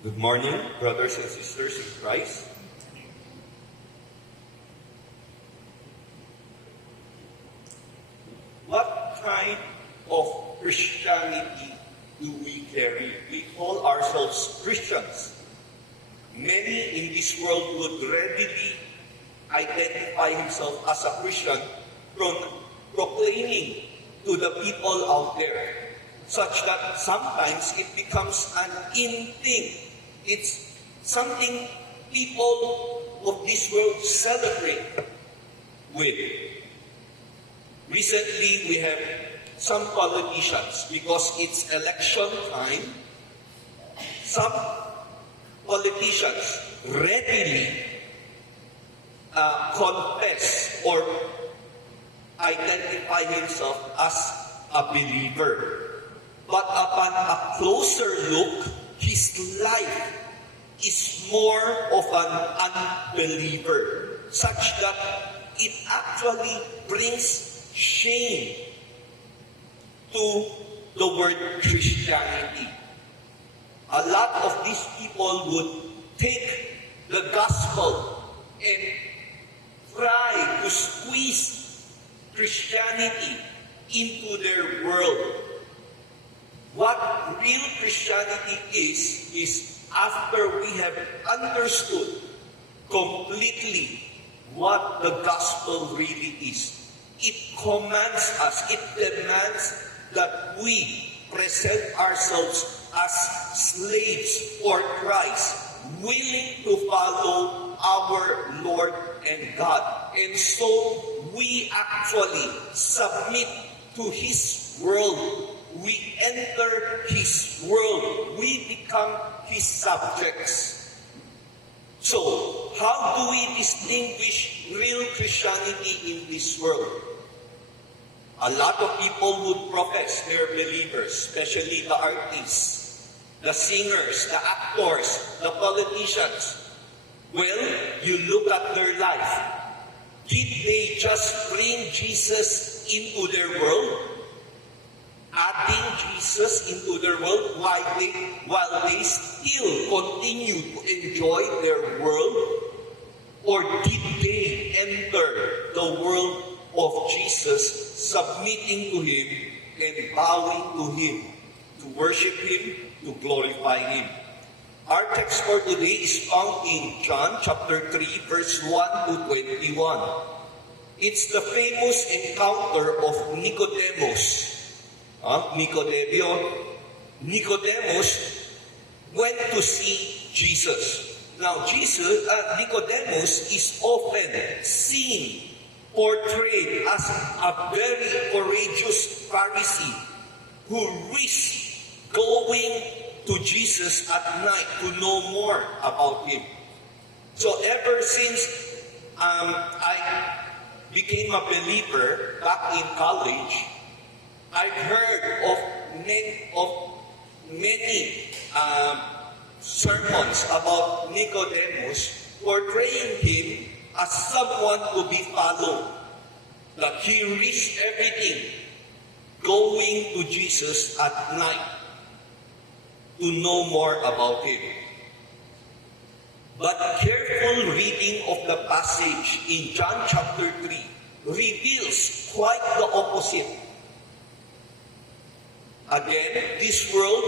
Good morning, brothers and sisters in Christ. What kind of Christianity do we carry? We call ourselves Christians. Many in this world would readily identify himself as a Christian from proclaiming to the people out there, such that sometimes it becomes an in thing. It's something people of this world celebrate with. Recently, we have some politicians, because it's election time, some politicians readily confess or identify himself as a believer. But upon a closer look, his life is more of an unbeliever, such that it actually brings shame to the word Christianity. A lot of these people would take the gospel and try to squeeze Christianity into their world. What real Christianity is after we have understood completely what the gospel really is. It commands us, it demands that we present ourselves as slaves for Christ, willing to follow our Lord and God. And so we actually submit to His world. We enter His world. We become His subjects. So, how do we distinguish real Christianity in this world? A lot of people would profess they're believers, especially the artists, the singers, the actors, the politicians. Well, you look at their life. Did they just bring Jesus into their world? Adding Jesus into their world while they still continue to enjoy their world? Or did they enter the world of Jesus, submitting to Him and bowing to Him, to worship Him, to glorify Him? Our text for today is found in John chapter 3, verse 1 to 21. It's the famous encounter of Nicodemus. Nicodemus went to see Jesus. Now, Nicodemus is often seen, portrayed as a very courageous Pharisee who risked going to Jesus at night to know more about Him. So ever since I became a believer back in college, I've heard of many sermons about Nicodemus, portraying him as someone to be followed. That he risked everything going to Jesus at night to know more about Him. But careful reading of the passage in John chapter 3 reveals quite the opposite. Again, this world,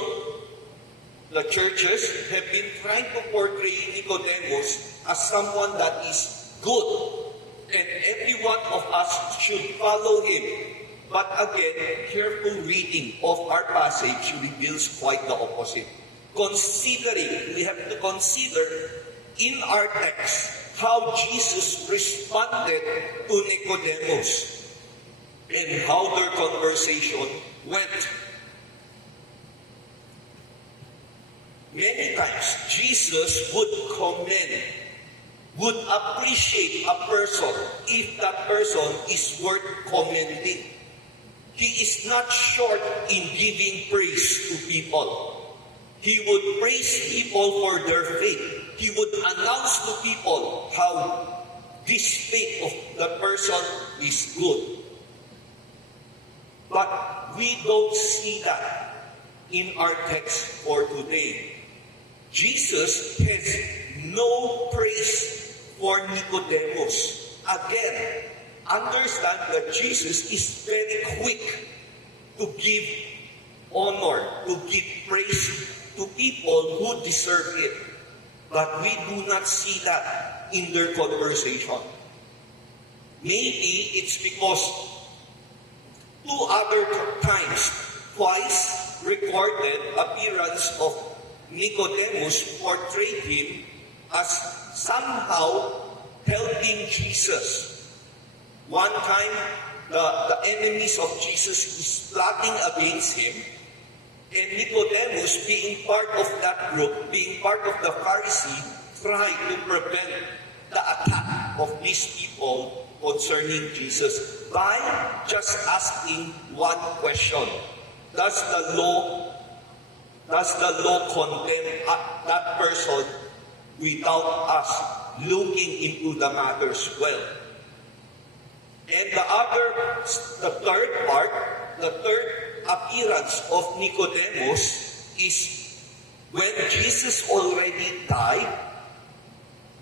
the churches have been trying to portray Nicodemus as someone that is good, and every one of us should follow him. But again, careful reading of our passage reveals quite the opposite. We have to consider in our text how Jesus responded to Nicodemus and how their conversation went. Many times, Jesus would commend, would appreciate a person if that person is worth commending. He is not short in giving praise to people. He would praise people for their faith. He would announce to people how this faith of the person is good. But we don't see that in our text for today. Jesus has no praise for Nicodemus. Again, understand that Jesus is very quick to give honor, to give praise to people who deserve it. But we do not see that in their conversation. Maybe it's because two other times, twice recorded appearance of Nicodemus portrayed him as somehow helping Jesus. One time, the enemies of Jesus is plotting against him, and Nicodemus, being part of that group, being part of the Pharisee, tried to prevent the attack of these people concerning Jesus by just asking one question. Does the law condemn that person without us looking into the matters well? And the third appearance of Nicodemus is when Jesus already died.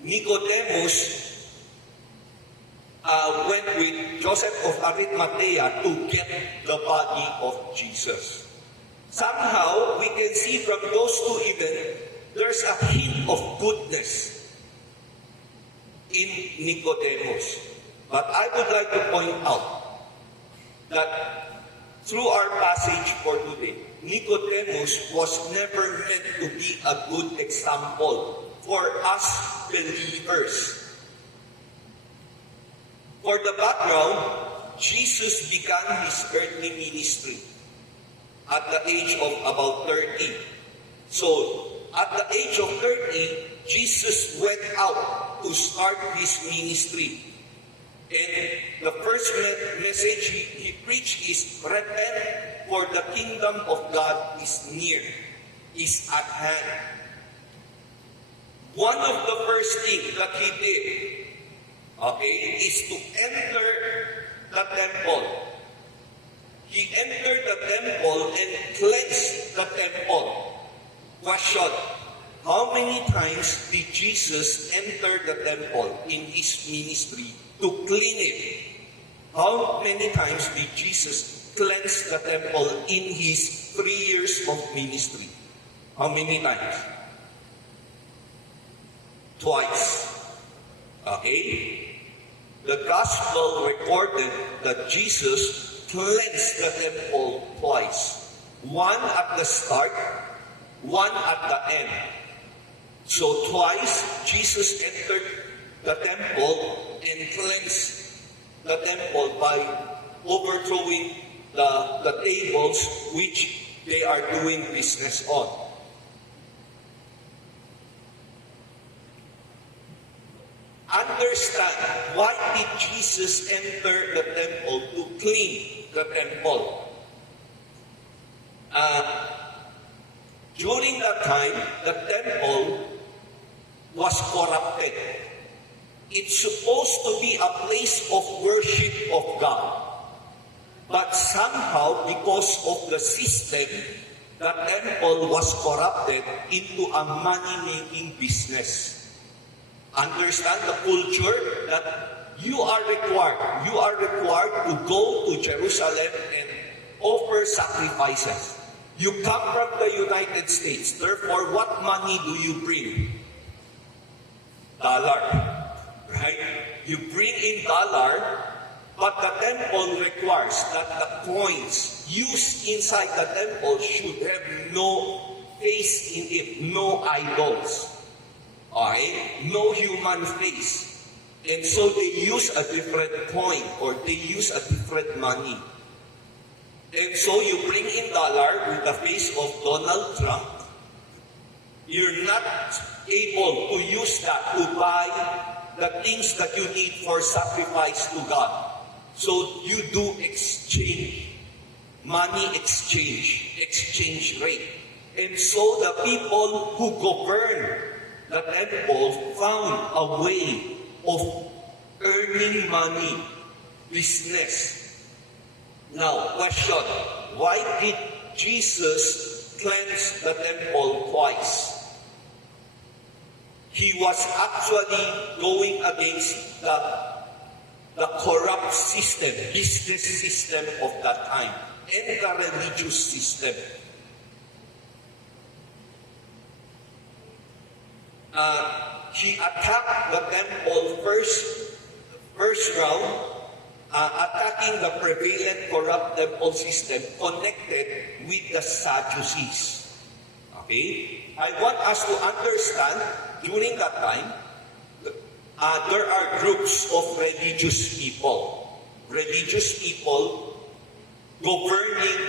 Nicodemus went with Joseph of Arimathea to get the body of Jesus. Somehow, we can see from those two events, there's a hint of goodness in Nicodemus. But I would like to point out that through our passage for today, Nicodemus was never meant to be a good example for us believers. For the background, Jesus began his earthly ministry at the age of about 30. So, at the age of 30, Jesus went out to start his ministry. And the first message he preached is, repent, for the kingdom of God is near, is at hand. One of the first things that he did, is to enter the temple. He entered the temple and cleansed the temple. Question, how many times did Jesus enter the temple in his ministry to clean it? How many times did Jesus cleanse the temple in his 3 years of ministry? How many times? Twice. Okay? The gospel recorded that Jesus cleansed the temple twice. One at the start, one at the end. So twice, Jesus entered the temple and cleansed the temple by overthrowing the tables which they are doing business on. Understand, why did Jesus enter the temple? To clean the temple. During that time, the temple was corrupted. It's supposed to be a place of worship of God. But somehow, because of the system, the temple was corrupted into a money-making business. Understand the culture that you are required to go to Jerusalem and offer sacrifices. You come from the United States, therefore what money do you bring? Dollar. Right? You bring in dollar, but the temple requires that the coins used inside the temple should have no face in it, no idols. Alright? No human face. And so they use a different coin or they use a different money. And so you bring in dollar with the face of Donald Trump. You're not able to use that to buy the things that you need for sacrifice to God. So you do exchange, money exchange rate. And so the people who govern the temple found a way of earning money, business. Now, question, why did Jesus cleanse the temple twice? he was actually going against the corrupt system, business system of that time, and the religious system. He attacked the temple first round, attacking the prevalent corrupt temple system connected with the Sadducees. Okay? I want us to understand, during that time, there are groups of religious people governing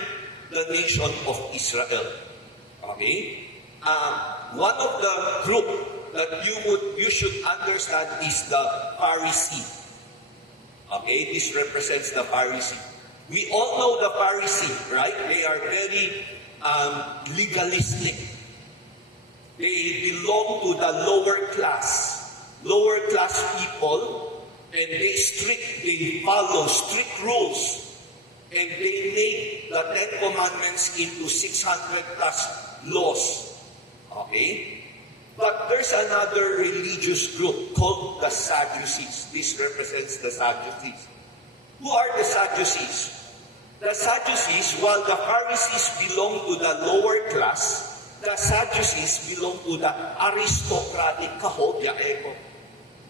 the nation of Israel. Okay? One of the group that you should understand is the Pharisee. Okay, this represents the Pharisee. We all know the Pharisee, right? They are very legalistic. They belong to the lower class people, and they follow strict rules, and they make the 10 Commandments into 600 plus laws. Okay? But there's another religious group called the Sadducees. This represents the Sadducees. Who are the Sadducees? The Sadducees, while the Pharisees belong to the lower class, the Sadducees belong to the aristocratic kahobya eko.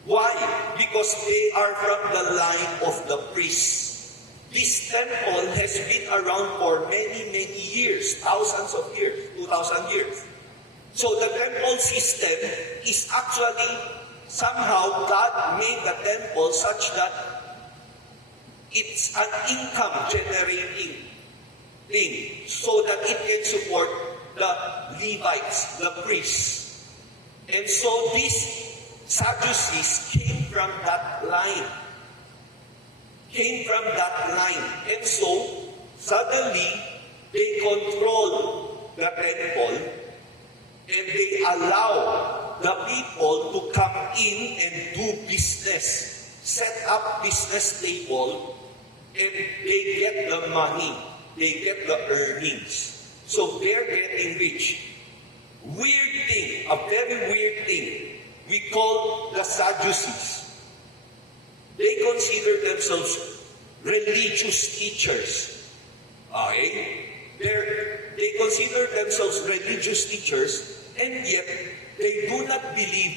Why? Because they are from the line of the priests. This temple has been around for many, many years, thousands of years, 2,000 years. So the temple system is actually, somehow God made the temple such that it's an income generating thing so that it can support the Levites, the priests. And so these Sadducees came from that line. And so suddenly they control the temple, and they allow the people to come in and do business, set up business table, and they get the money, they get the earnings. So they're getting rich. Weird thing, a very weird thing, we call the Sadducees. They consider themselves religious teachers. Okay? They consider themselves religious teachers, and yet they do not believe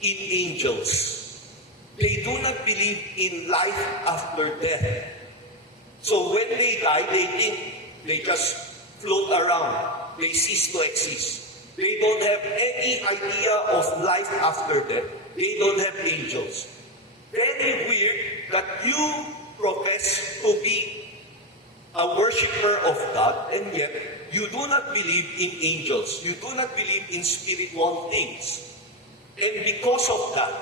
in angels. They do not believe in life after death. So when they die, they think they just float around. They cease to exist. They don't have any idea of life after death. They don't have angels. Very weird that you profess to be a worshiper of God, and yet you do not believe in angels. You do not believe in spiritual things. And because of that,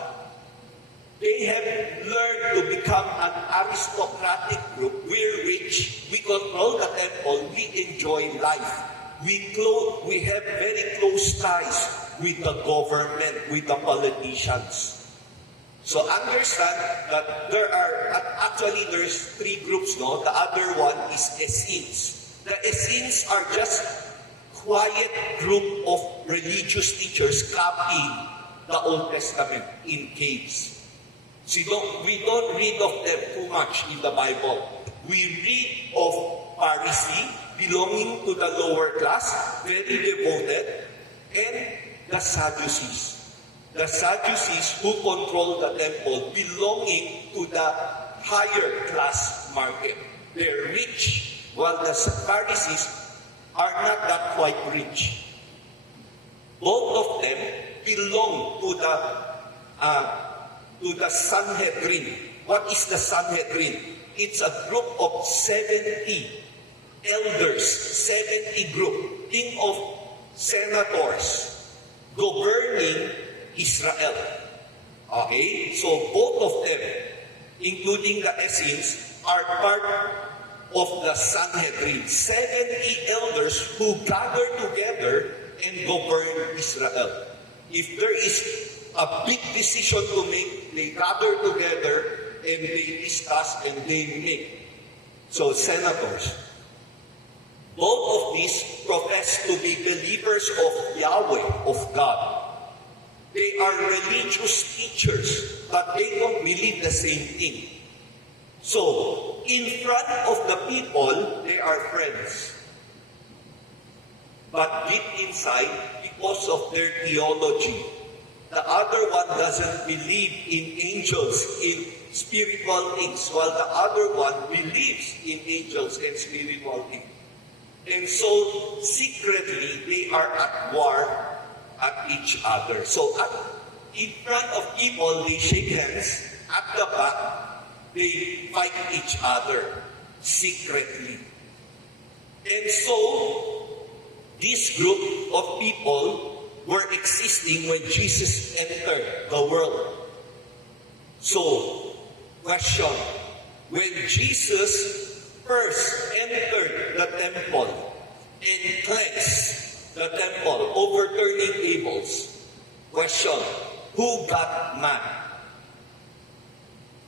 they have learned to become an aristocratic group. We're rich. We control the temple. We enjoy life. We have very close ties with the government, with the politicians. So understand that there's three groups, no? The other one is Essenes. The Essenes are just quiet group of religious teachers copying the Old Testament in caves. So we don't read of them too much in the Bible. We read of Pharisee belonging to the lower class, very devoted, and the Sadducees. The Sadducees who control the temple belonging to the higher class market. They're rich, while the Pharisees are not that quite rich. Both of them belong to the Sanhedrin. What is the Sanhedrin? It's a group of 70 elders, 70 group, think of senators governing Israel. Okay? So both of them, including the Essenes, are part of the Sanhedrin. 70 elders who gather together and govern Israel. If there is a big decision to make, they gather together and they discuss and they make. So senators. Both of these profess to be believers of Yahweh, of God. They are religious teachers, but they don't believe the same thing. So, in front of the people, they are friends. But deep inside, because of their theology, the other one doesn't believe in angels, in spiritual things, while the other one believes in angels and spiritual things. And so, secretly, they are at war at each other. So, in front of people, they shake hands. At the back, they fight each other secretly. And so, this group of people were existing when Jesus entered the world. So, question, when Jesus first entered the temple and cleansed the temple, overturning tables, question, who got mad?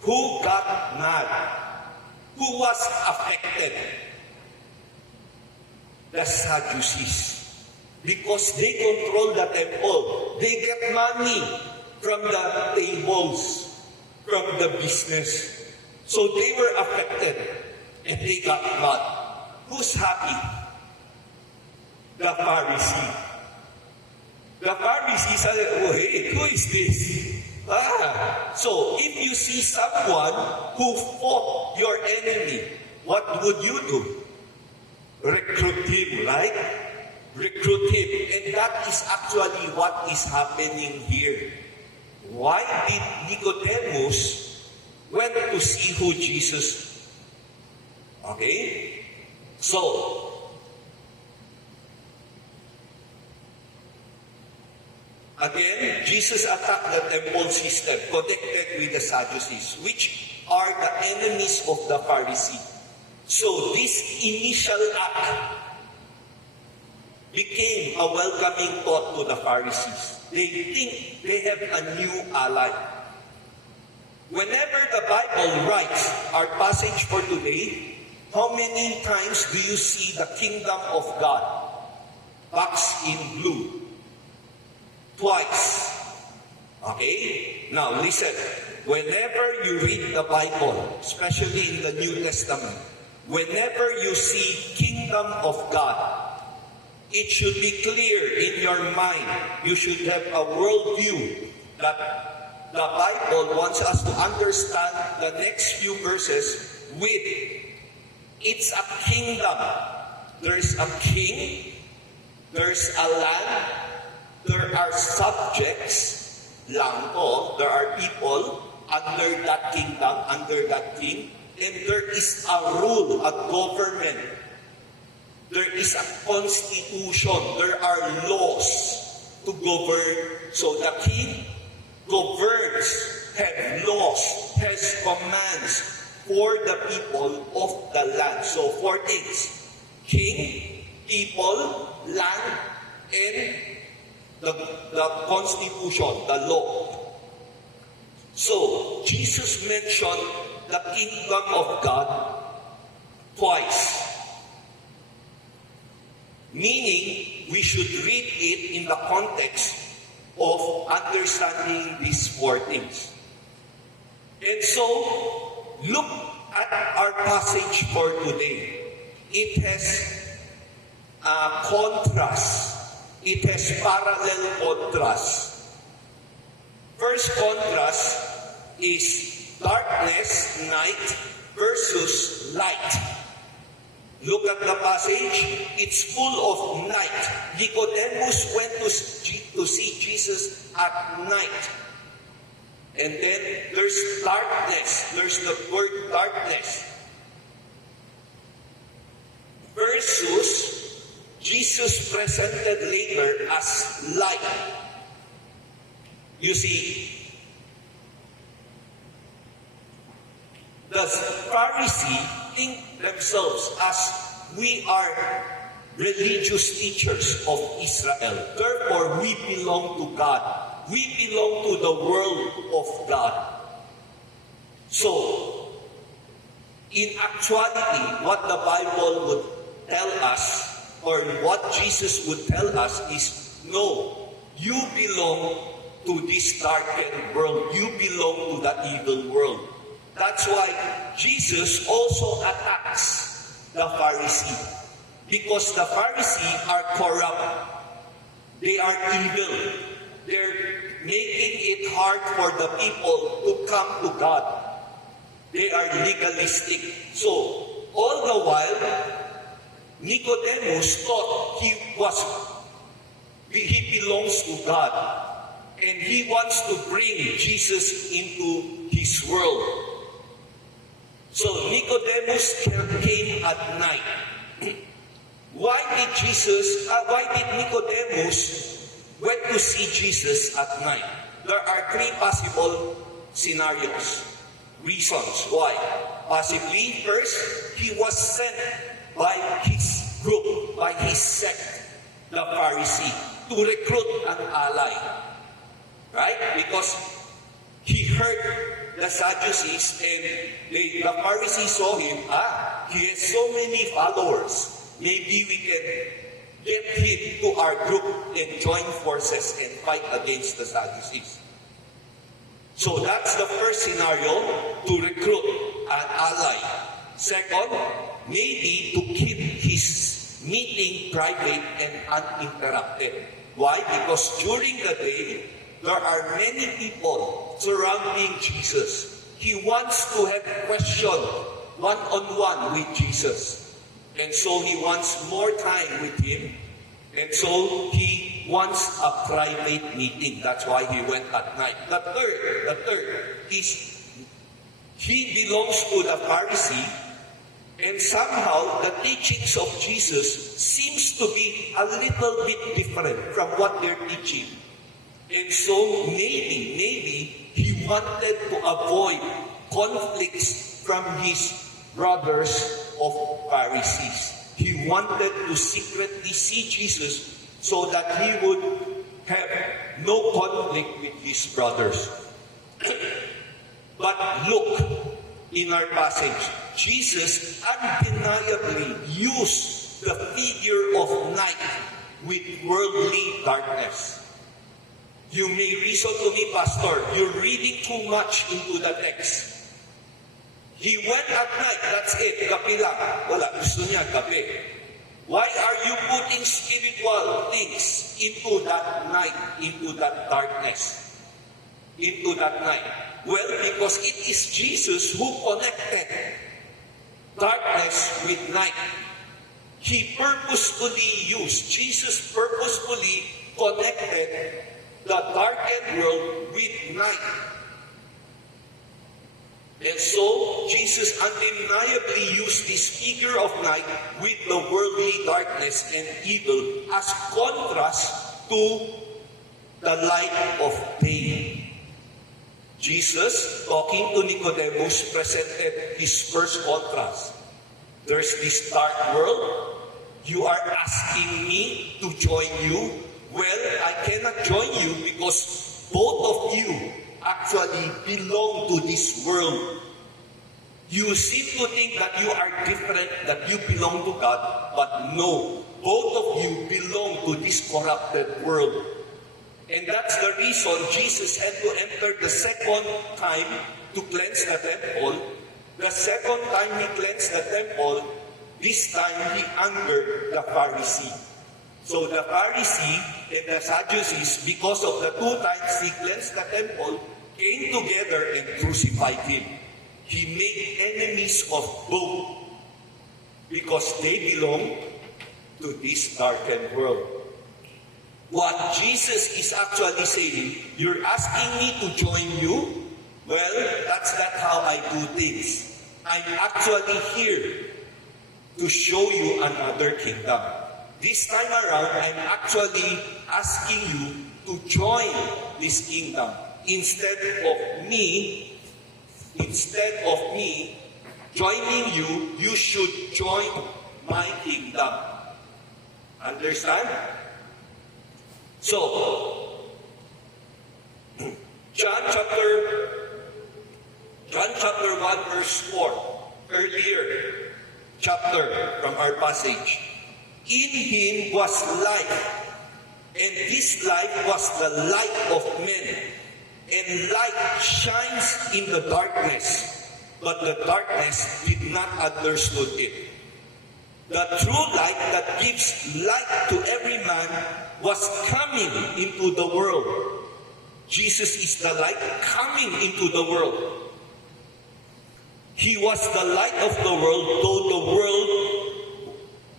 Who got mad? Who was affected? The Sadducees. Because they control the temple. They get money from the tables, from the business. So they were affected and they got mad. Who's happy? The Pharisee. The Pharisee said, oh hey, who is this? So if you see someone who fought your enemy, what would you do? Recruit him, right? Recruit him. And that is actually what is happening here. Why did Nicodemus went to see who Jesus? Okay? So, again, Jesus attacked the temple system connected with the Sadducees, which are the enemies of the Pharisees. So this initial act became a welcoming thought to the Pharisees. They think they have a new ally. Whenever the Bible writes our passage for today, how many times do you see the kingdom of God boxed in blue? Twice. Okay? Now listen. Whenever you read the Bible, especially in the New Testament, whenever you see kingdom of God, it should be clear in your mind. You should have a worldview that the Bible wants us to understand the next few verses with. It's a kingdom. There's a king. There's a land. There are subjects, lang po, there are people under that kingdom, under that king, and there is a rule, a government. There is a constitution, there are laws to govern. So the king governs, has laws, has commands for the people of the land. So 4 things: king, people, land, and the constitution, the law. So, Jesus mentioned the kingdom of God twice. Meaning, we should read it in the context of understanding these 4 things. And so, look at our passage for today. It has a contrast. It has parallel contrast. First contrast is darkness, night, versus light. Look at the passage. It's full of night. Nicodemus went to see Jesus at night. And then there's darkness. There's the word darkness. Versus Jesus presented later as light. You see, the Pharisees think themselves as we are religious teachers of Israel. Therefore, we belong to God. We belong to the world of God. So, in actuality, what the Bible would tell us, or what Jesus would tell us is, no, you belong to this darkened world. You belong to the evil world. That's why Jesus also attacks the Pharisee. Because the Pharisees are corrupt. They are evil. They're making it hard for the people to come to God. They are legalistic. So, all the while, Nicodemus thought he belongs to God. And he wants to bring Jesus into his world. So, Nicodemus came at night. Why did Nicodemus went to see Jesus at night? There are three possible scenarios, reasons why. Possibly, first, he was sent by his group, by his sect, the Pharisee, to recruit an ally. Right? Because he heard the Sadducees and the Pharisees saw him, he has so many followers. Maybe we can get him to our group and join forces and fight against the Sadducees. So that's the first scenario, to recruit an ally. Second, maybe to keep his meeting private and uninterrupted. Why? Because during the day, there are many people surrounding Jesus. He wants to have a question one-on-one with Jesus. And so he wants more time with him. And so he wants a private meeting. That's why he went at night. The third is he belongs to the Pharisee, and somehow the teachings of Jesus seems to be a little bit different from what they're teaching. And so maybe he wanted to avoid conflicts from his brothers of Pharisees. He wanted to secretly see Jesus so that he would have no conflict with his brothers. But look, in our passage, Jesus undeniably used the figure of night with worldly darkness. You may reason to me, Pastor, you're reading too much into the text. He went at night, that's it, kape lang. Wala, gusto niya kape. Why are you putting spiritual things into that night, into that darkness, into that night? Well, because it is Jesus who connected darkness with night. Jesus purposefully connected the darkened world with night. And so, Jesus undeniably used this figure of night with the worldly darkness and evil as contrast to the light of day. Jesus, talking to Nicodemus, presented his first contrast. There's this dark world. You are asking me to join you. Well, I cannot join you because both of you actually belong to this world. You seem to think that you are different, that you belong to God, but no, both of you belong to this corrupted world. And that's the reason Jesus had to enter the second time to cleanse the temple. The second time he cleansed the temple, this time he angered the Pharisee. So the Pharisee and the Sadducees, because of the two times he cleansed the temple, came together and crucified him. He made enemies of both because they belong to this darkened world. What Jesus is actually saying, you're asking me to join you? Well, that's not how I do things. I'm actually here to show you another kingdom. This time around, I'm actually asking you to join this kingdom. Instead of me joining you, you should join my kingdom. Understand? So, John chapter 1 verse 4, earlier chapter from our passage. In him was life, And this light was the light of men. And light shines in the darkness, but the darkness did not understood it. The true light that gives light to every man was coming into the world. Jesus is the light coming into the world. He was the light of the world, though the world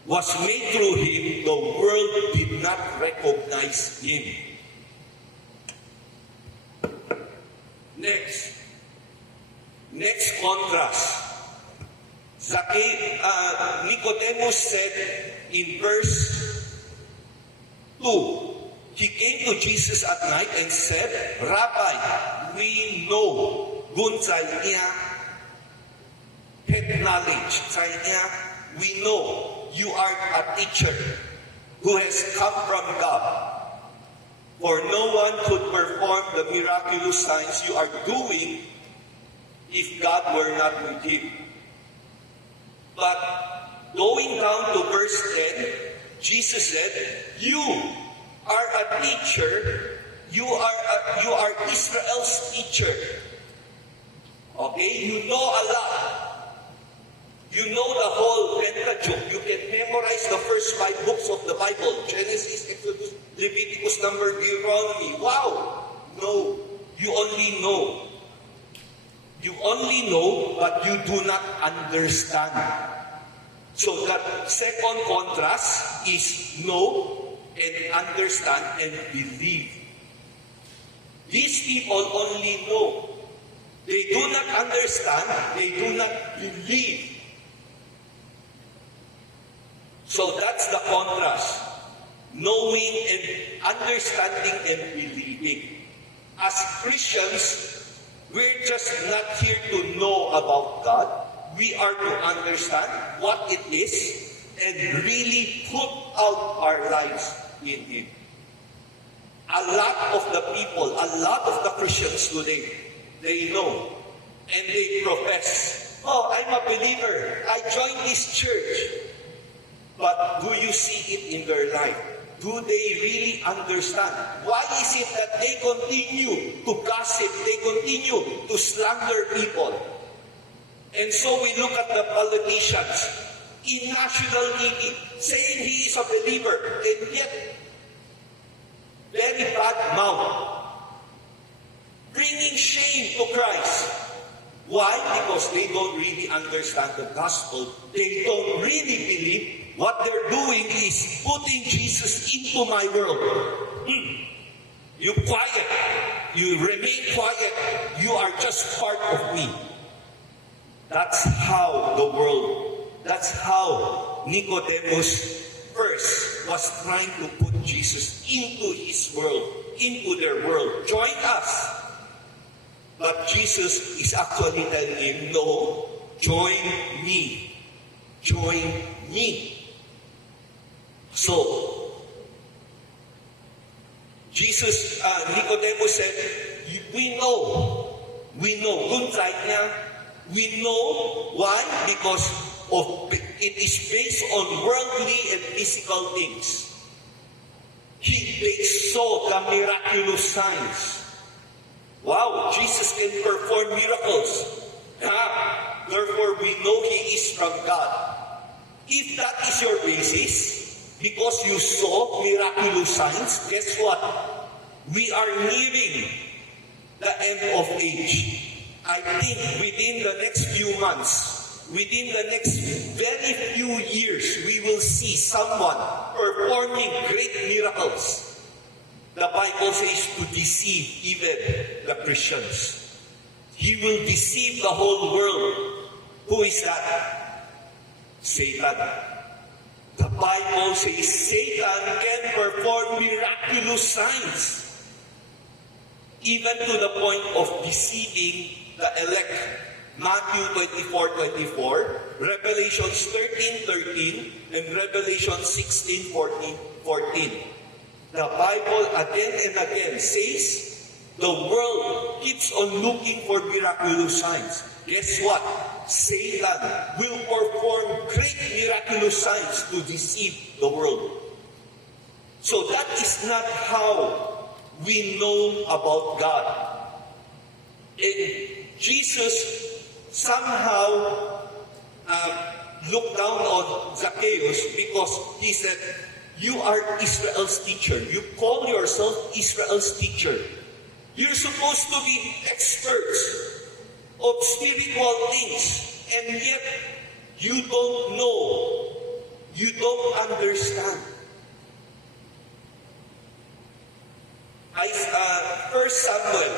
was made through him, the world did not recognize him. Next contrast. Nicodemus said in verse 2, he came to Jesus at night and said, Rabbi, we know, knowledge, we know you are a teacher who has come from God. For no one could perform the miraculous signs you are doing if God were not with him. But going down to verse 10, Jesus said, you are a teacher, you are Israel's teacher. Okay, you know a lot. You know the whole Pentateuch. You can memorize the first 5 books of the Bible. Genesis, Exodus, Leviticus, Numbers, Deuteronomy. Wow! No. You only know. You only know, but you do not understand. So that second contrast is know and understand and believe. These people only know. They do not understand. They do not believe. So that's the contrast. Knowing and understanding and believing. As Christians, we're just not here to know about God. We are to understand what it is and really put out our lives in Him. A lot of the people, a lot of the Christians today, they know and they profess, oh, I'm a believer. I joined this church. But do you see it in their life? Do they really understand? Why is it that they continue to gossip? They continue to slander people? And so we look at the politicians in national TV saying he is a believer and yet very bad mouth, bringing shame to Christ. Why? Because they don't really understand the gospel. They don't really believe. What they're doing is putting Jesus into my world. You quiet. You remain quiet. You are just part of me. That's how the world, that's how Nicodemus first was trying to put Jesus into his world, into their world. Join us. But Jesus is actually telling him, no, join me. Join me. So, Jesus, Nicodemus said, we know, we know, why? Because it is based on worldly and physical things. They saw the miraculous signs. Wow, Jesus can perform miracles. Therefore, we know He is from God. If that is your basis, because you saw miraculous signs, guess what? We are nearing the end of age. I think within the next few months, within the next very few years, we will see someone performing great miracles. The Bible says to deceive even the Christians. He will deceive the whole world. Who is that? Satan. The Bible says Satan can perform miraculous signs, even to the point of deceiving the elect. Matthew 24:24, Revelation 13:13, and Revelation 16:14. The Bible again and again says the world keeps on looking for miraculous signs. Guess what? Satan will perform great miraculous signs to deceive the world. So that is not how we know about God. And Jesus somehow looked down on Zacchaeus because he said, "You are Israel's teacher. You call yourself Israel's teacher. You're supposed to be experts of spiritual things, and yet you don't know. You don't understand." 1 Samuel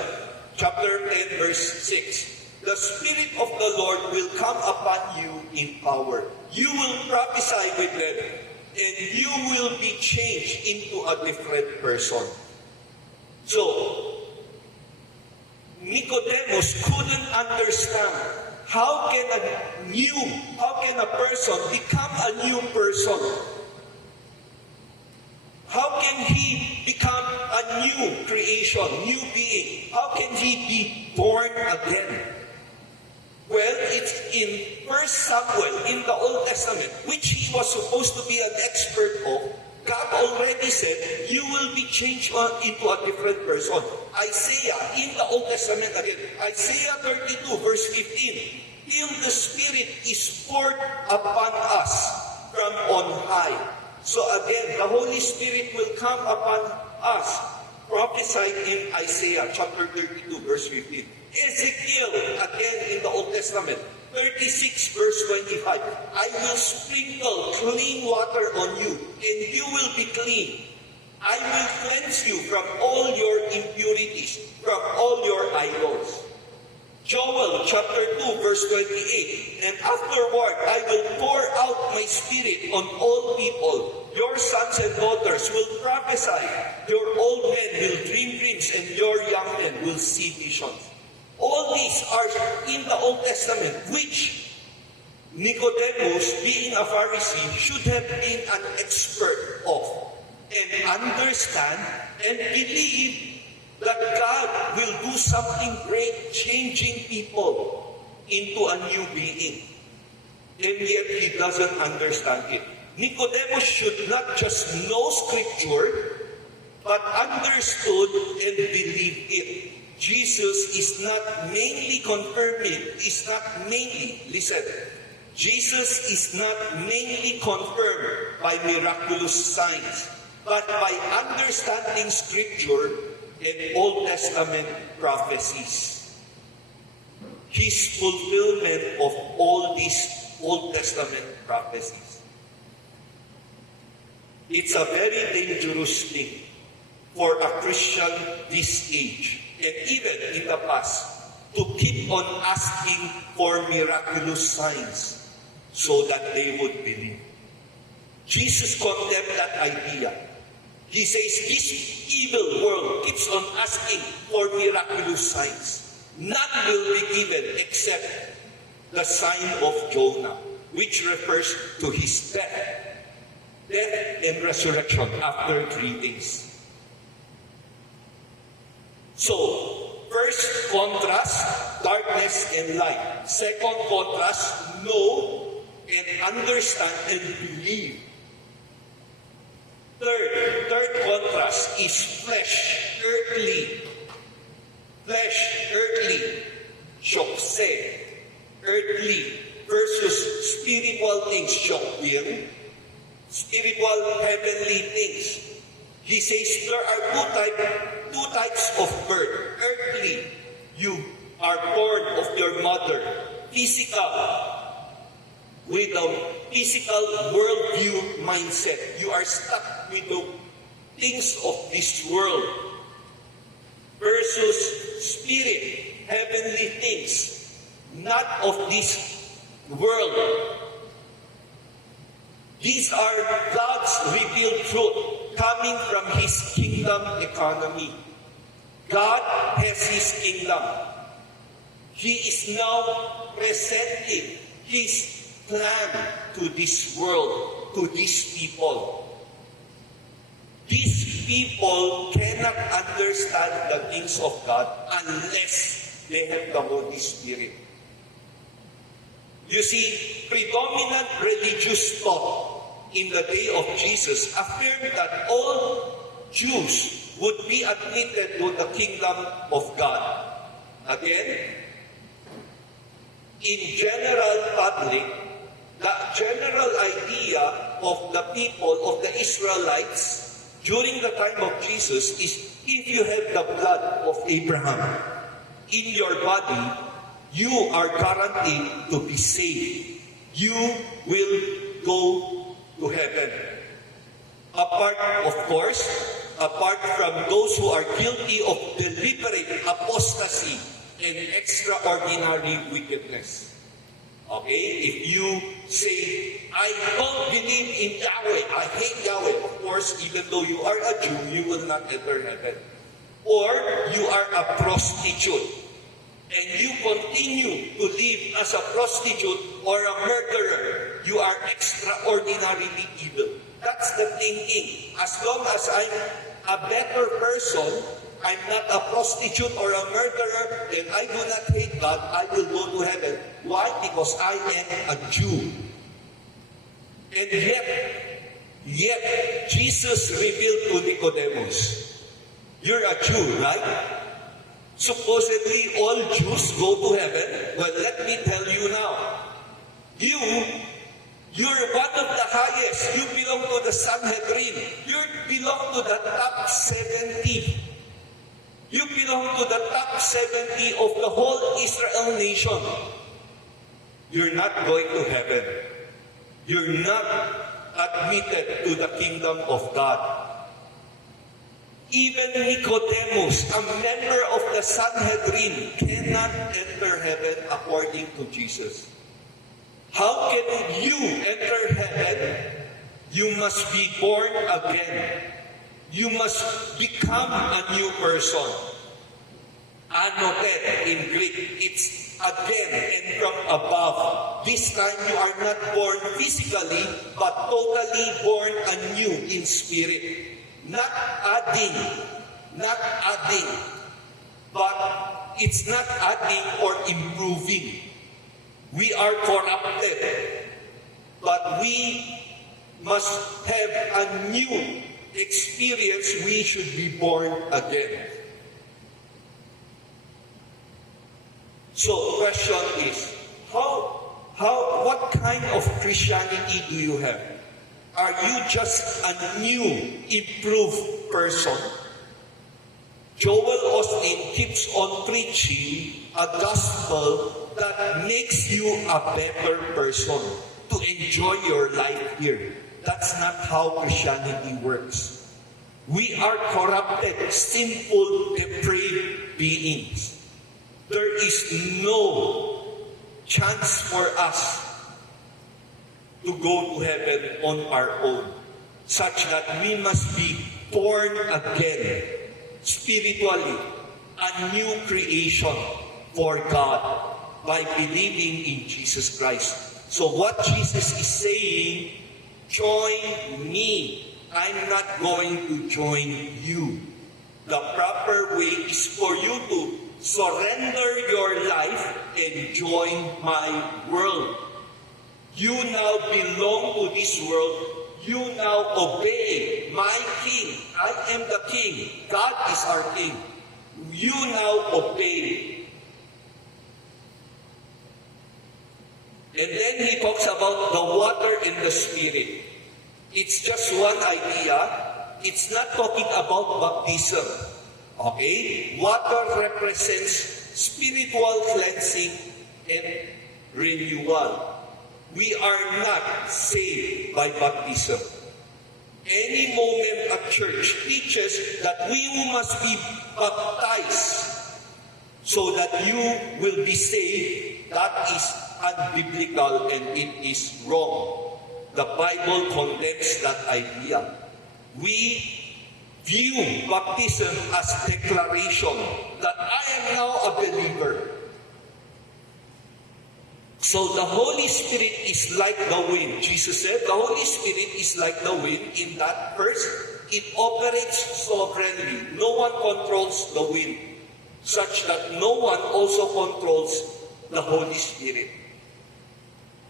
chapter 10 verse 6. "The Spirit of the Lord will come upon you in power. You will prophesy with them, and you will be changed into a different person." So, Nicodemus couldn't understand how can a person become a new person? How can he become a new creation, new being? How can he be born again? Well, it's in 1 Samuel in the Old Testament, which he was supposed to be an expert of. God already said, you will be changed into a different person. Isaiah, in the Old Testament again, Isaiah 32 verse 15, "Till the Spirit is poured upon us from on high." So again, the Holy Spirit will come upon us, prophesied in Isaiah chapter 32 verse 15. Ezekiel, again in the Old Testament, 36 verse 25, "I will sprinkle clean water on you, and you will be clean. I will cleanse you from all your impurities, from all your idols." Joel chapter 2 verse 28, "And afterward I will pour out my spirit on all people. Your sons and daughters will prophesy. Your old men will dream dreams, and your young men will see visions." All these are in the Old Testament, which Nicodemus, being a Pharisee, should have been an expert of and understand and believe that God will do something great, changing people into a new being. And yet he doesn't understand it. Nicodemus should not just know Scripture, but understood and believed it. Jesus is not mainly Jesus is not mainly confirmed by miraculous signs, but by understanding Scripture and Old Testament prophecies. His fulfillment of all these Old Testament prophecies. It's a very dangerous thing for a Christian this age, and even in the past, to keep on asking for miraculous signs so that they would believe. Jesus condemned that idea. He says this evil world keeps on asking for miraculous signs. None will be given except the sign of Jonah, which refers to his death and resurrection after 3 days. So, first contrast, darkness and light. Second contrast, know and understand and believe. Third contrast is flesh, earthly. Flesh, earthly. Shokse, earthly versus spiritual things, shokbir. Spiritual, heavenly things. He says there are two types of birth. Earthly, you are born of your mother. Physical, with a physical worldview mindset. You are stuck with the things of this world. Versus spirit, heavenly things, not of this world. These are God's revealed truth coming from His kingdom economy. God has His kingdom. He is now presenting His plan to this world, to these people. These people cannot understand the things of God unless they have the Holy Spirit. You see, predominant religious thought in the day of Jesus affirmed that all Jews would be admitted to the kingdom of God. Again, in general public, the general idea of the people, of the Israelites, during the time of Jesus is, if you have the blood of Abraham in your body, you are guaranteed to be saved. You will go to heaven. Apart from those who are guilty of deliberate apostasy and extraordinary wickedness. Okay? If you say, I don't believe in Yahweh, I hate Yahweh, of course, even though you are a Jew, you will not enter heaven. Or you are a prostitute, and you continue to live as a prostitute or a murderer, you are extraordinarily evil. That's the thinking. As long as I'm a better person, I'm not a prostitute or a murderer, and I do not hate God, I will go to heaven. Why? Because I am a Jew. And yet, Jesus revealed to Nicodemus, you're a Jew, right? Supposedly, all Jews go to heaven. Well, let me tell you now. You're one of the highest. You belong to the Sanhedrin. You belong to the top 70. You belong to the top 70 of the whole Israel nation. You're not going to heaven. You're not admitted to the kingdom of God. Even Nicodemus, a member of the Sanhedrin, cannot enter heaven according to Jesus. How can you enter heaven? You must be born again. You must become a new person. Anoten in Greek, it's again and from above. This time you are not born physically, but totally born anew in spirit. Not adding, but it's not adding or improving. We are corrupted, but we must have a new experience. We should be born again. So, question is, what kind of Christianity do you have? Are you just a new, improved person? Joel Osteen keeps on preaching a gospel that makes you a better person to enjoy your life here. That's not how Christianity works. We are corrupted, sinful, depraved beings. There is no chance for us to go to heaven on our own, such that we must be born again, spiritually, a new creation for God by believing in Jesus Christ. So what Jesus is saying, join me. I'm not going to join you. The proper way is for you to surrender your life and join my world. You now belong to this world. You now obey my king. I am the king. God is our king. You now obey. And then he talks about the water and the spirit. It's just one idea. It's not talking about baptism. Okay? Water represents spiritual cleansing and renewal. We are not saved by baptism. Any moment a church teaches that we must be baptized so that you will be saved, that is unbiblical and it is wrong. The Bible condemns that idea. We view baptism as declaration that I am now a believer. So the Holy Spirit is like the wind. Jesus said the Holy Spirit is like the wind in that verse. It operates sovereignly. No one controls the wind, such that no one also controls the Holy Spirit.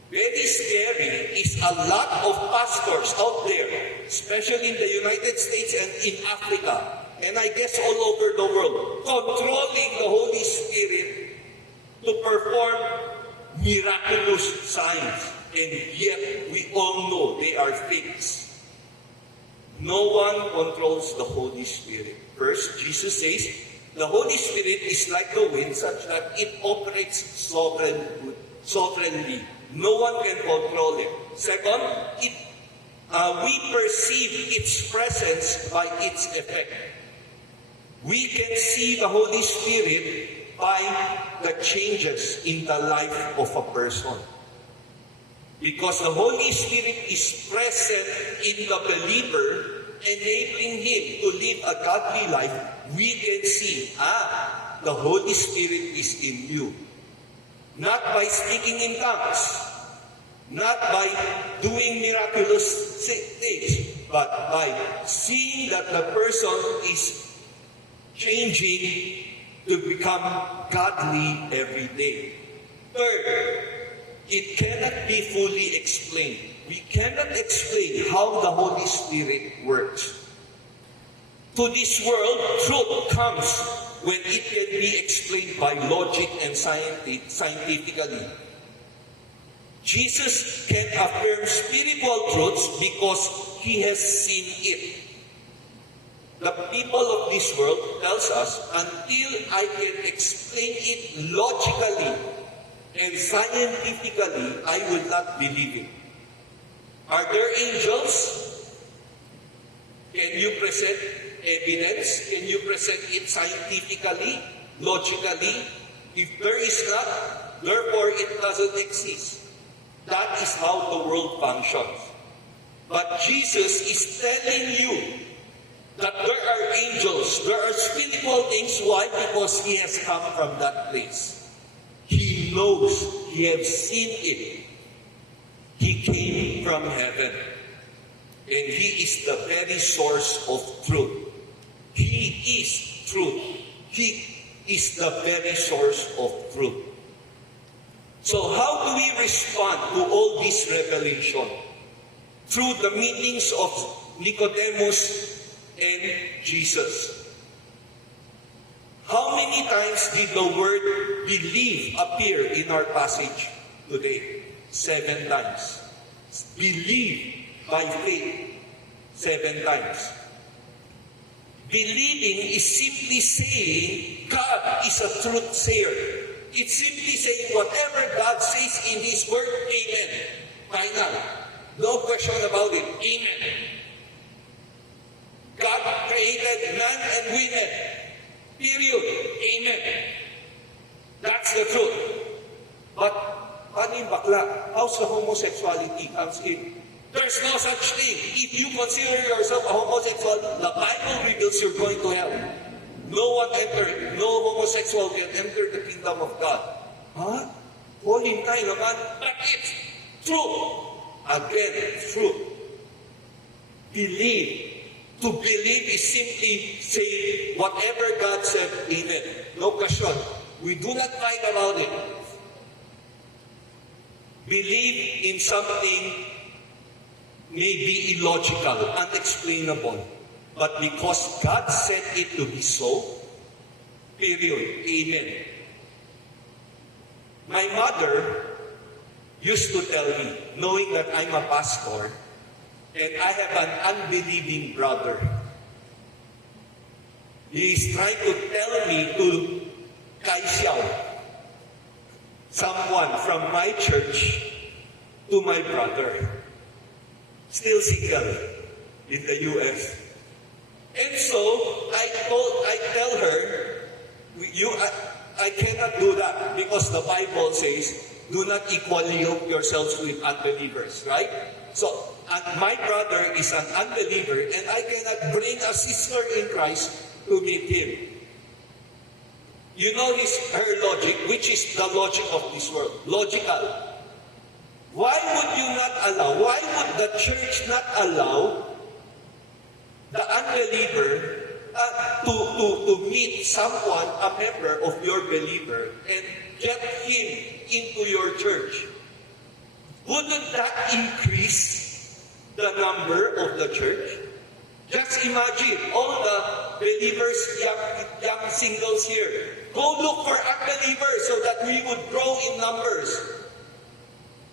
Very scary is a lot of pastors out there, especially in the United States and in Africa, and I guess all over the world, controlling the Holy Spirit to perform miraculous signs. And yet, we all know they are fakes. No one controls the Holy Spirit. First, Jesus says, the Holy Spirit is like the wind such that it operates sovereignly. No one can control it. Second, we perceive its presence by its effect. We can see the Holy Spirit by the changes in the life of a person. Because the Holy Spirit is present in the believer, enabling him to live a godly life, we can see, the Holy Spirit is in you. Not by speaking in tongues, not by doing miraculous things, but by seeing that the person is changing to become godly every day. Third, it cannot be fully explained. We cannot explain how the Holy Spirit works. To this world, truth comes when it can be explained by logic and scientifically. Jesus can affirm spiritual truths because he has seen it. The people of this world tells us, until I can explain it logically and scientifically, I will not believe it. Are there angels? Can you present evidence? Can you present it scientifically, logically? If there is not, therefore it doesn't exist. That is how the world functions. But Jesus is telling you that there are angels, there are spiritual things. Why? Because he has come from that place. He knows, he has seen it. He came from heaven. And he is the very source of truth. He is truth. He is the very source of truth. So how do we respond to all this revelation? Through the meetings of Nicodemus and Jesus. How many times did the word believe appear in our passage today? 7 times. Believe by faith 7 times. Believing is simply saying God is a truth sayer. It's simply saying whatever God says in His Word, amen. Final. No question about it. Amen. God created man and women. Period. Amen. That's the truth. But, paano yung bakla? How's the homosexuality comes in? There's no such thing. If you consider yourself a homosexual, the Bible reveals you're going to hell. No homosexual can enter the kingdom of God. Huh? Holy tayo naman. But it's true. Again, true. Believe. To believe is simply say whatever God said, amen. No question. We do not fight about it. Believe in something may be illogical, unexplainable. But because God said it to be so, period. Amen. My mother used to tell me, knowing that I'm a pastor, and I have an unbelieving brother. He is trying to tell me to Kai Xiao, someone from my church, to my brother, still single in the U.S. And so I tell her, I cannot do that because the Bible says, do not equally yoke yourselves with unbelievers, right? So, my brother is an unbeliever and I cannot bring a sister in Christ to meet him. You know her logic, which is the logic of this world. Logical. Why would you not allow, why would the church not allow the unbeliever to meet someone, a member of your believer, and get him into your church? wouldn't that increase the number of the church? Just imagine all the believers, young singles here. Go look for unbelievers so that we would grow in numbers.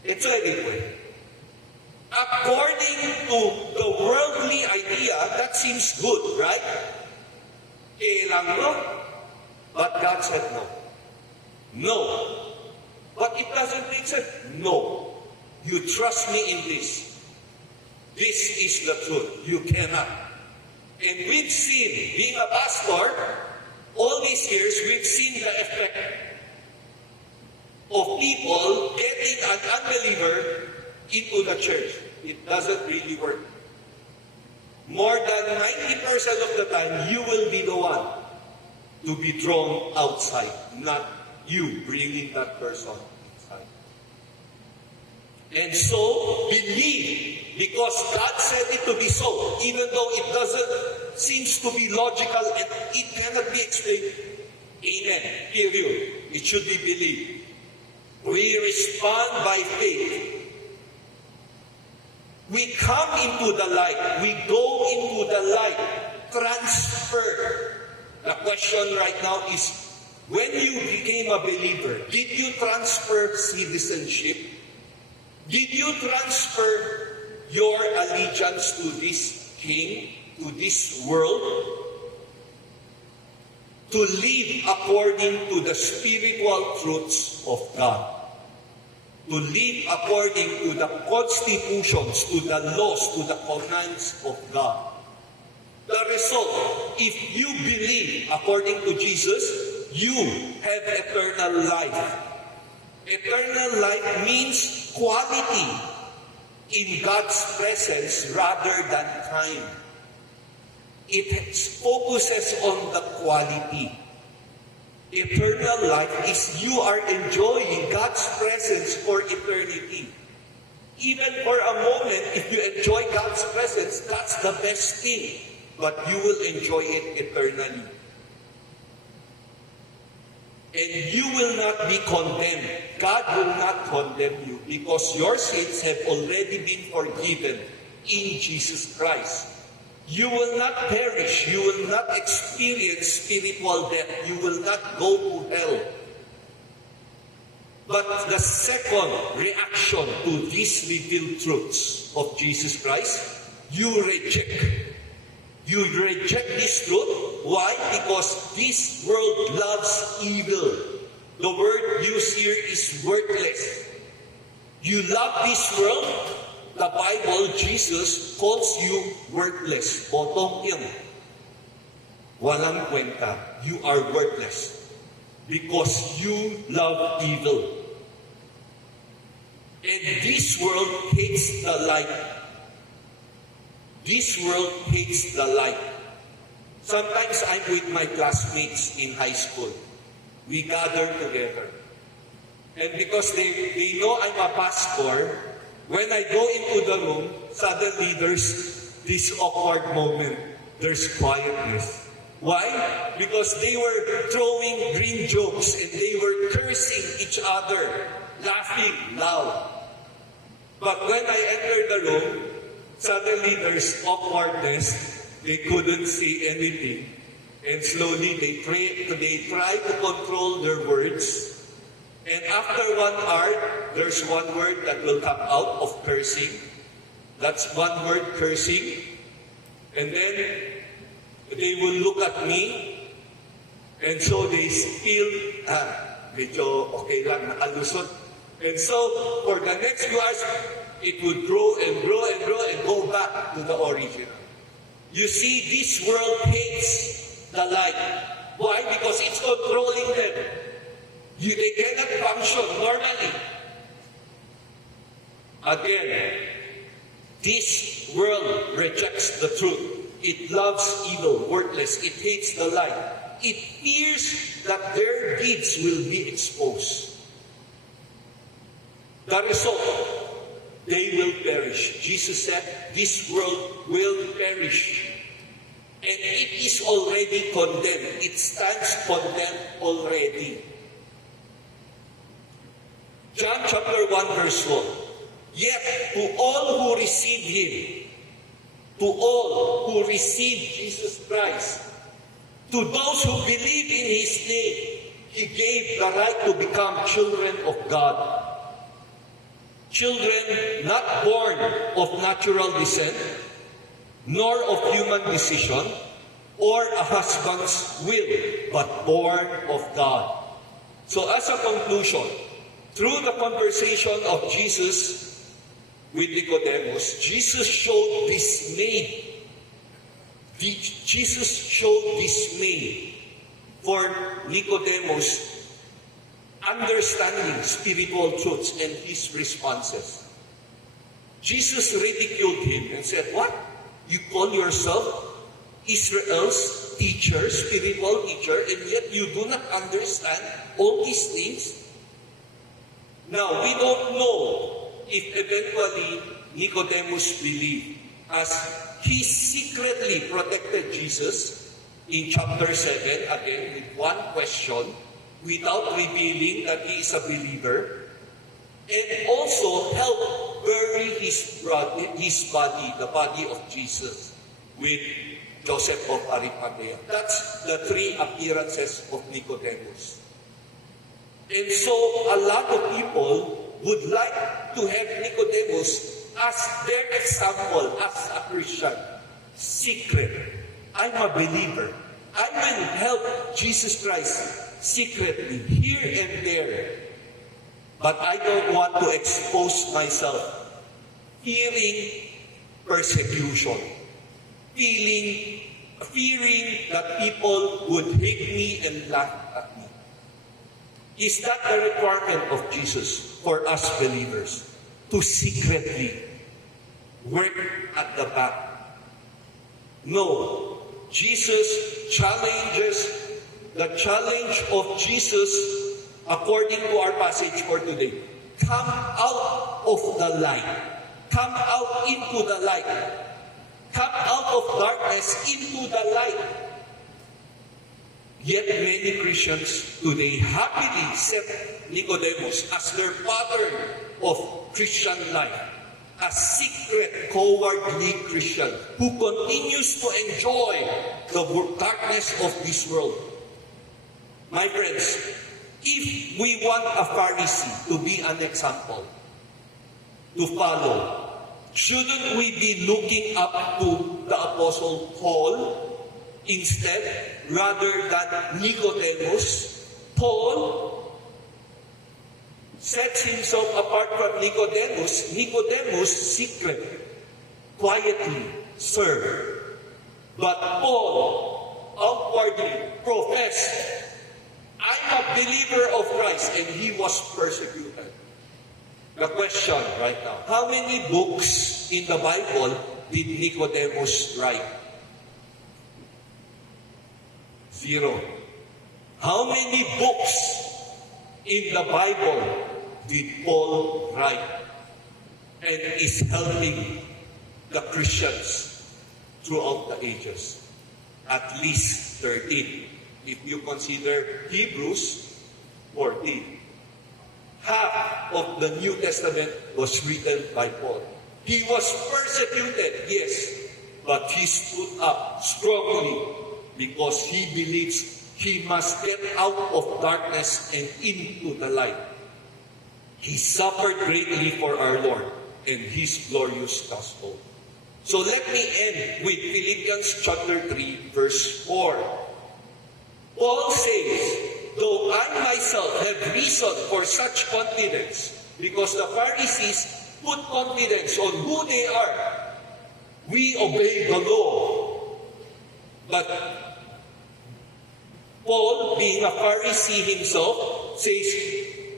It's anyway. According to the worldly idea, that seems good, right? Kailang no? But God said no. No. But it doesn't make sense. No. You trust me in this. This is the truth. You cannot. And we've seen, being a pastor, all these years, we've seen the effect of people getting an unbeliever into the church. It doesn't really work. More than 90% of the time, you will be the one to be drawn outside, not you bringing that person inside. And so, believe, because God said it to be so, even though it doesn't seems to be logical and it cannot be explained. Amen. Period. It should be believed. We respond by faith. We come into the light. We go into the light. Transfer. The question right now is, when you became a believer, did you transfer citizenship? Did you transfer your allegiance to this king, to this world? To live according to the spiritual truths of God. To live according to the constitutions, to the laws, to the commands of God. The result, if you believe according to Jesus, you have eternal life. Eternal life means quality in God's presence rather than time. It focuses on the quality. Eternal life is you are enjoying God's presence for eternity. Even for a moment, if you enjoy God's presence, that's the best thing. But you will enjoy it eternally. And you will not be condemned. God will not condemn you because your sins have already been forgiven in Jesus Christ. You will not perish. You will not experience spiritual death. You will not go to hell. But the second reaction to these revealed truths of Jesus Christ, you reject. You reject this truth. Why? Because this world loves evil. The word used here is worthless. You love this world. The Bible, Jesus calls you worthless. Bottom in. Walang kwenta. You are worthless. Because you love evil. And this world hates the light. This world hates the light. Sometimes I'm with my classmates in high school. We gather together. And because they know I'm a pastor, when I go into the room, suddenly there's this awkward moment. There's quietness. Why? Because they were throwing green jokes and they were cursing each other, laughing loud. But when I entered the room, suddenly there's awkwardness. They couldn't say anything. And slowly they try to control their words. And after 1 hour, there's one word that will come out of cursing. That's one word, cursing. And then they will look at me. And so they feel, medyo okay lang, nakalusot. And so, for the next few hours, it would grow and grow and grow and go back to the original. You see, this world hates the light. Why? Because it's controlling them. They cannot function normally. Again, this world rejects the truth. It loves evil, worthless. It hates the light. It fears that their deeds will be exposed. The result, they will perish. Jesus said, this world will perish. And it is already condemned. It stands condemned already. John chapter 1 verse 1. Yet to all who receive Him, to all who receive Jesus Christ, to those who believe in His name, He gave the right to become children of God. Children not born of natural descent, nor of human decision, or a husband's will, but born of God. So as a conclusion, through the conversation of Jesus with Nicodemus, Jesus showed dismay. Jesus showed dismay for Nicodemus understanding spiritual truths and his responses. Jesus ridiculed him and said, "What? You call yourself Israel's teacher, spiritual teacher, and yet you do not understand all these things?" Now, we don't know if eventually Nicodemus believed, as he secretly protected Jesus in chapter 7, again with one question, without revealing that he is a believer, and also helped bury his body, the body of Jesus, with Joseph of Arimathea. That's the three appearances of Nicodemus. And so a lot of people would like to have Nicodemus as their example as a Christian. Secret. I'm a believer. I will help Jesus Christ secretly, here and there. But I don't want to expose myself, fearing persecution, fearing that people would hate me and laugh at me. Is that the requirement of Jesus for us believers? To secretly work at the back? No. Jesus challenges, the challenge of Jesus, according to our passage for today, come out of the light. Come out into the light. Come out of darkness into the light. Yet many Christians today happily accept Nicodemus as their pattern of Christian life, a secret, cowardly Christian who continues to enjoy the darkness of this world. My friends, if we want a Pharisee to be an example, to follow, shouldn't we be looking up to the Apostle Paul instead, rather than Nicodemus? Paul sets himself apart from Nicodemus. Nicodemus secretly, quietly served. But Paul outwardly professed, I'm a believer of Christ, and he was persecuted. The question right now, how many books in the Bible did Nicodemus write? 0. How many books in the Bible did Paul write and is helping the Christians throughout the ages? At least 13. If you consider Hebrews, 14. Half of the New Testament was written by Paul. He was persecuted, yes, but he stood up strongly because he believes he must get out of darkness and into the light. He suffered greatly for our Lord and His glorious gospel. So let me end with Philippians chapter 3, verse 4. Paul says, though I myself have reason for such confidence, because the Pharisees put confidence on who they are, we obey the law. But Paul, being a Pharisee himself, says,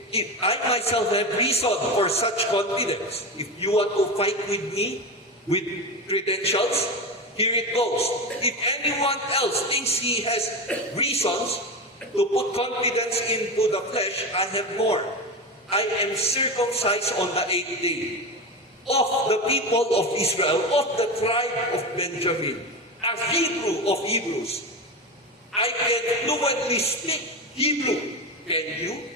if I myself have reason for such confidence. If you want to fight with me, with credentials, here it goes. If anyone else thinks he has reasons to put confidence into the flesh, I have more. I am circumcised on the 8th day, of the people of Israel, of the tribe of Benjamin, a Hebrew of Hebrews. I can fluently speak Hebrew. Can you?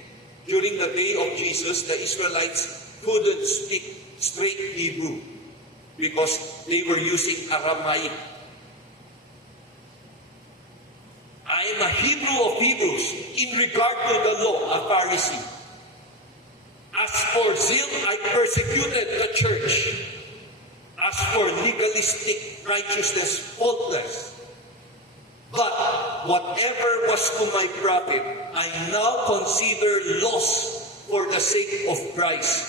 During the day of Jesus, the Israelites couldn't speak straight Hebrew because they were using Aramaic. I am a Hebrew of Hebrews in regard to the law, a Pharisee. As for zeal, I persecuted the church. As for legalistic righteousness, faultless. But whatever was to my profit, I now consider loss for the sake of Christ.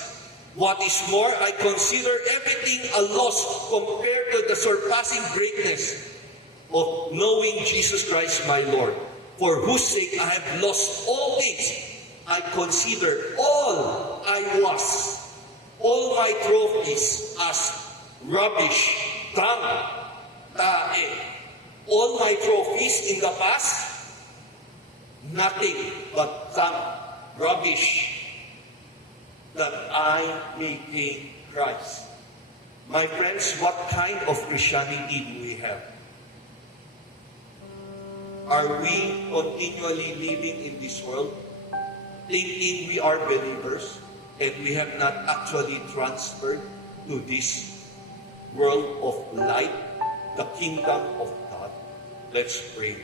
What is more, I consider everything a loss compared to the surpassing greatness of knowing Jesus Christ my Lord, for whose sake I have lost all things. I consider all my trophies as rubbish, tae. All my trophies in the past, nothing but rubbish, that I may gain Christ. My friends, what kind of Christianity do we have? Are we continually living in this world thinking we are believers and we have not actually transferred to this world of light, the kingdom of God? Let's pray.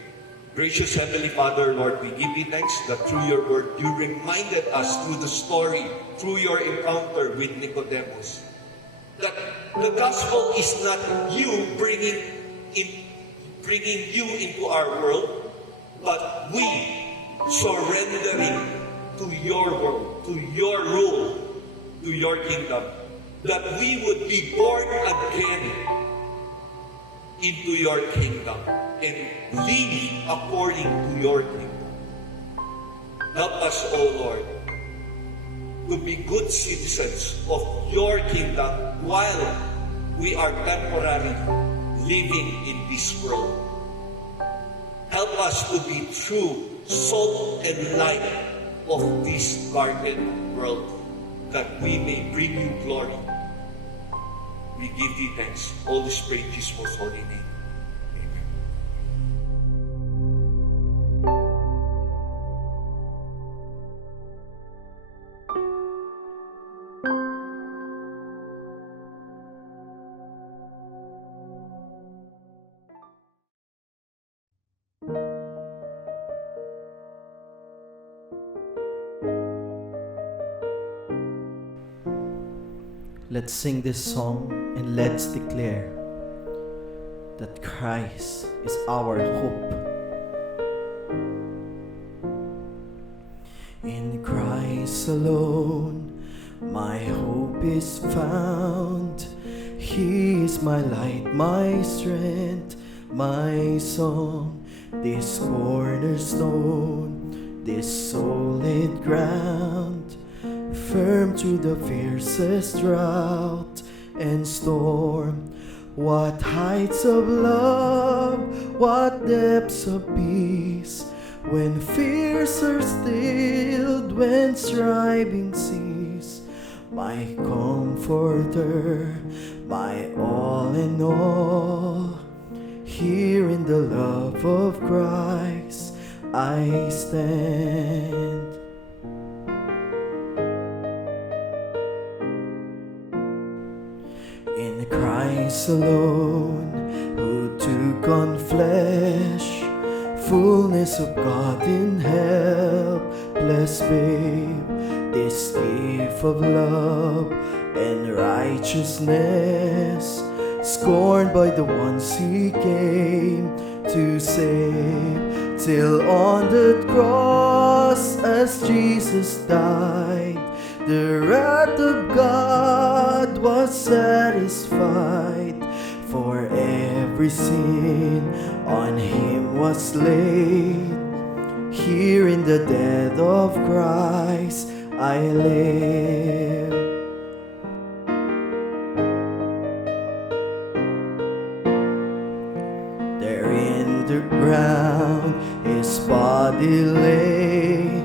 Gracious Heavenly Father, Lord, we give you thanks that through your word, you reminded us through the story, through your encounter with Nicodemus, that the gospel is not you bringing you into our world, but we surrendering to your world, to your rule, to your kingdom, that we would be born again into your kingdom and live according to your kingdom. Help us, O Lord, to be good citizens of your kingdom while we are temporarily living in this world. Help us to be true salt and light of this darkened world, that we may bring you glory. We give thee thanks. All this praise in Jesus' most holy name. Let's sing this song and let's declare that Christ is our hope. In Christ alone, my hope is found. He is my light, my strength, my song. This cornerstone, this solid ground, firm through the fiercest drought and storm. What heights of love, what depths of peace, when fears are stilled, when striving cease. My comforter, my all in all, here in the love of Christ I stand. In Christ alone, who took on flesh, fullness of God in helpless babe, this gift of love and righteousness, scorned by the ones he came to save, till on the cross as Jesus died, the wrath of God was satisfied. For every sin on him was laid. Here in the death of Christ I live. There in the ground his body lay,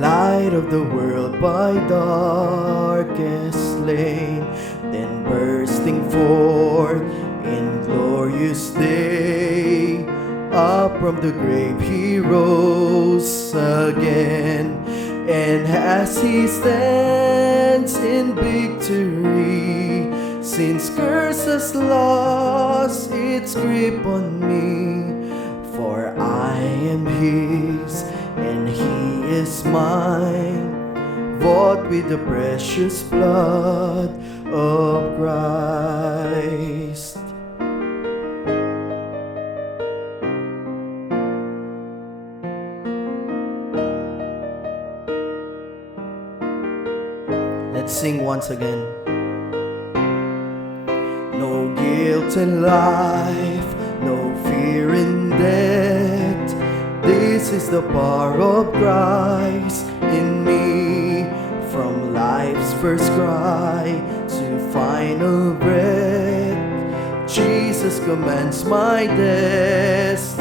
light of the world by darkest slain, then bursting forth in glorious day, up from the grave he rose again, And as he stands in victory, since curse has lost its grip on me, for I am his and he is mine, bought with the precious blood of Christ. Let's sing once again. No guilt in life, no fear in death. This is the power of Christ in me. From life's first cry to final breath, Jesus commands my destiny.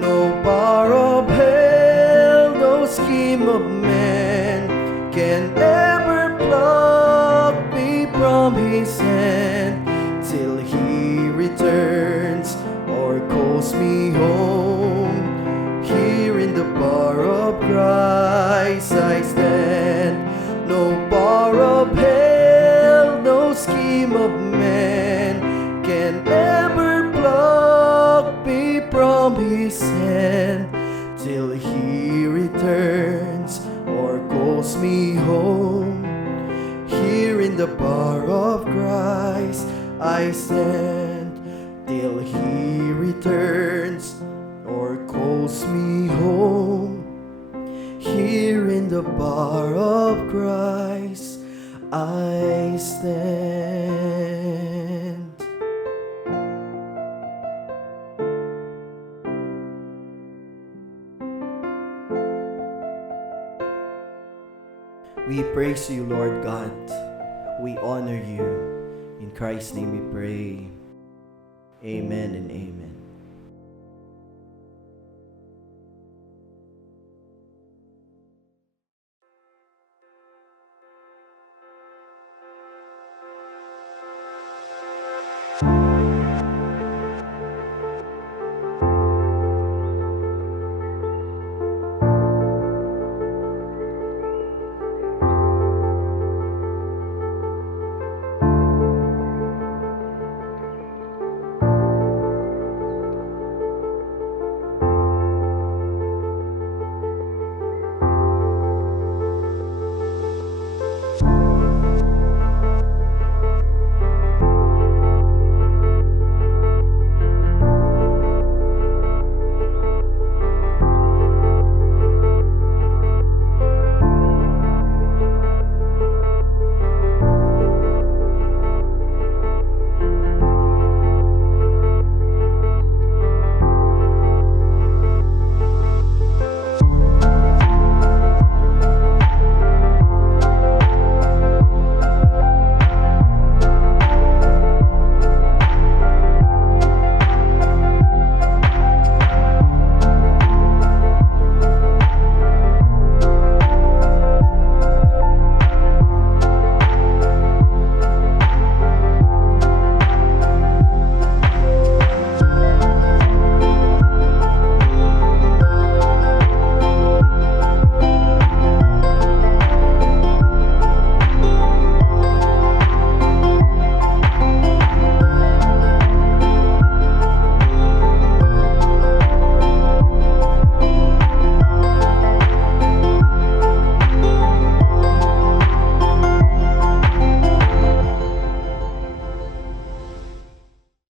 No power of hell, no scheme of man can ever pluck me from his hand till he returns or calls me home. Here in the power of Christ I stand. No power of hell, no scheme of man can ever pluck me from his hand till he returns or calls me home. Here in the power of Christ I stand till he returns or calls me home. Here in the power of Christ I stand. We praise you, Lord God. We honor you. In Christ's name we pray. Amen and amen.